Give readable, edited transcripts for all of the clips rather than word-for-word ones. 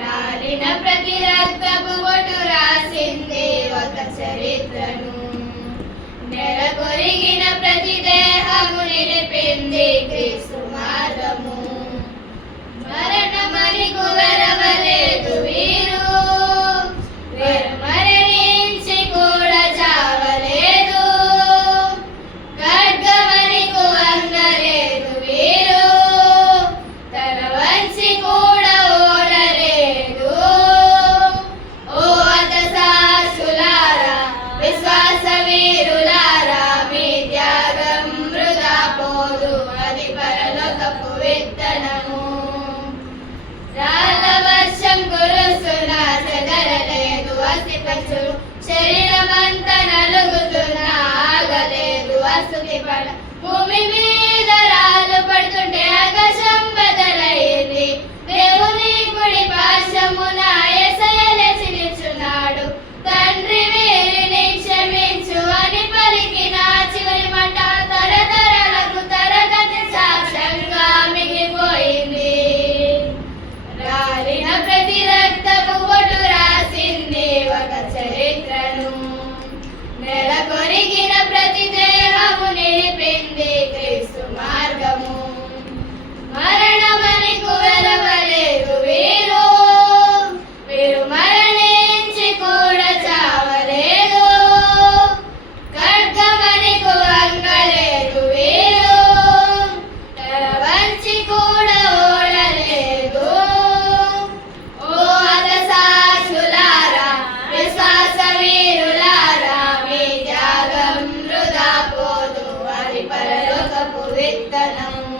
రాలిన ప్రతి రక్తపు బొట్టు రాసింది ఒక చరిత్రను, నెల కొరిగిన ప్రతి దేహము నిలిపింది క్రీస్తు మార్గము. మరణమని కువరవలేదు వీరు, మరణించి కూడా చావలేదు. ఖడ్గమని కువంగలేదు వీరు, తల వంచి కూడా ఓడలేదు. ఓ హతసాక్షులారా, విశ్వాస వీరులారా, మీ త్యాగం వృధా పోదు, అది పరలోకపు విత్తనము. రాళ్ళ వర్షం కురుస్తున్నా చెదరలేదు అస్థిపంజులు, శరీరమంతా నలుగుతున్నా ఆగలేదు అస్తుతి పడ. భూమి మీద రాళ్ళు పడుతుంటే ఆకాశం బదలైంది, దేవుని కుడి పార్శ్వమున యేసయ్య లేచి నిల్చున్నాడు. తండ్రి వీరిని క్షమించు అని పలికిన చివరి మాట తరతరాలకు తరగతి సాక్ష్యంగా మిగిలిపోయింది. రాలిన ప్రతి రక్తపు బొట్టు రాసింది ఒక చరిత్రను, నెల కొరిగిన ప్రతి దేహము నిలిపింది క్రీస్తు మార్గము. మరణమని కువరవలేదు వీరు, మరణించి కూడా చావలేదు. ఖడ్గమని కువంగలేదు వీరు, తల వంచి కూడా ఓడలేదు. ఓ హతసాక్షులారా, విశ్వాస వీరులారా, మీ త్యాగం వృధా పోదు, అది పరలోకపు విత్తనము.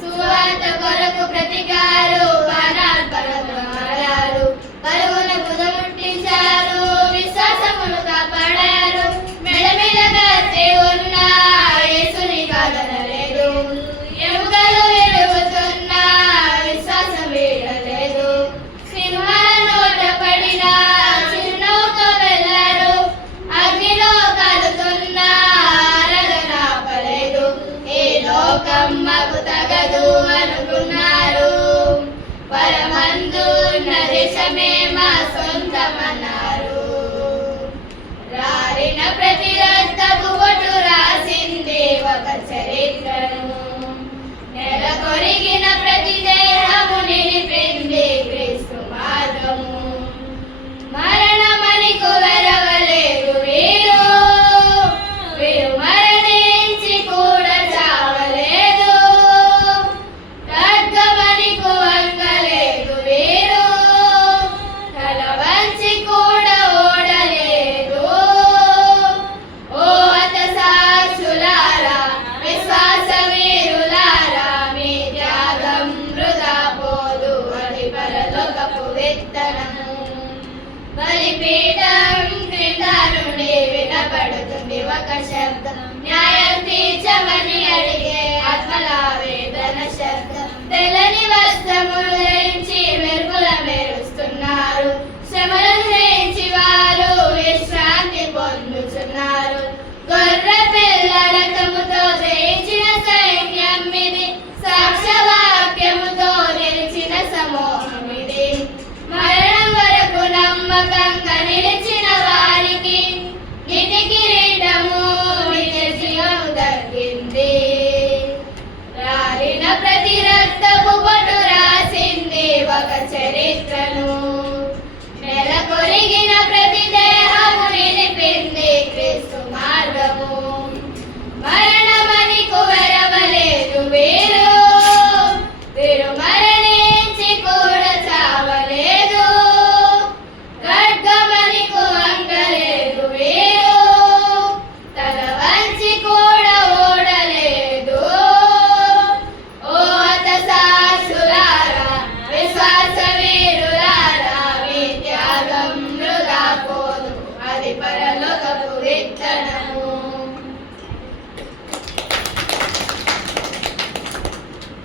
సువార్త కొరకు ప్రతికారు బాణాలు పరుగున ముదముట్టించారు, విశ్వాసమును కాపాడారు. మెడ మీద కత్తి ఉన్న యేసుని కాదనలేదు, ఎముకలు విరుగుతున్నా విశ్వాసం వీడలేదు. సింహాల నోట పడిన చిరునవ్వుతో వెళ్ళారు, అగ్నిలో కాలుతున్న ఆరాధన ఆపలేదు. ఏ లోకం మాకు తగదు అనుకున్నారు, పరమందున్న దేశమే మా సొంతమన్నారు. రాలిన ప్రతి రక్తపు బొట్టు రాసింది ఒక చరిత్రను, నెల కొరిగిన ప్రతి దేహము నిలిపింది క్రీస్తు మార్గము. మరణమని కువరవలేదు వీరు, మరణించి కూడా చావలేదు. ఖడ్గమని కువంగలేదు వీరు, తల వంచి కూడా ఓడలేదు. ఓ హతసాక్షులారా, విశ్వాస వీరులారా, మీ త్యాగం వృధా పోదు, అది పరలోకపు విత్తనము. బలిపీఠం క్రింద నుండి వినపడుతుంది ఒక శబ్దం, న్యాయం తీర్చమని అడిగే ఆత్మల వేదన శబ్దం. తెల్లని వస్త్రములు ధరించి మెరుపుల మెరుస్తున్నారు, శ్రమలను జయించి వారు విశ్రాంతి పొందుతున్నారు. గొర్రె పిల్ల రక్తముతో జయించిన సైన్యం ఇది, సాక్ష్యవాక్యముతో నిలిచిన సమూహం ఇది. మరణం వరకు నమ్మకంగా నిలిచిన వారికి నిత్య కిరీటము నిత్య జీవము దక్కింది. రాలిన ప్రతి రక్తపు బొట్టు రాసింది ఒక చరిత్రను, నెల కొరిగిన ప్రతి దేహము నిలిపింది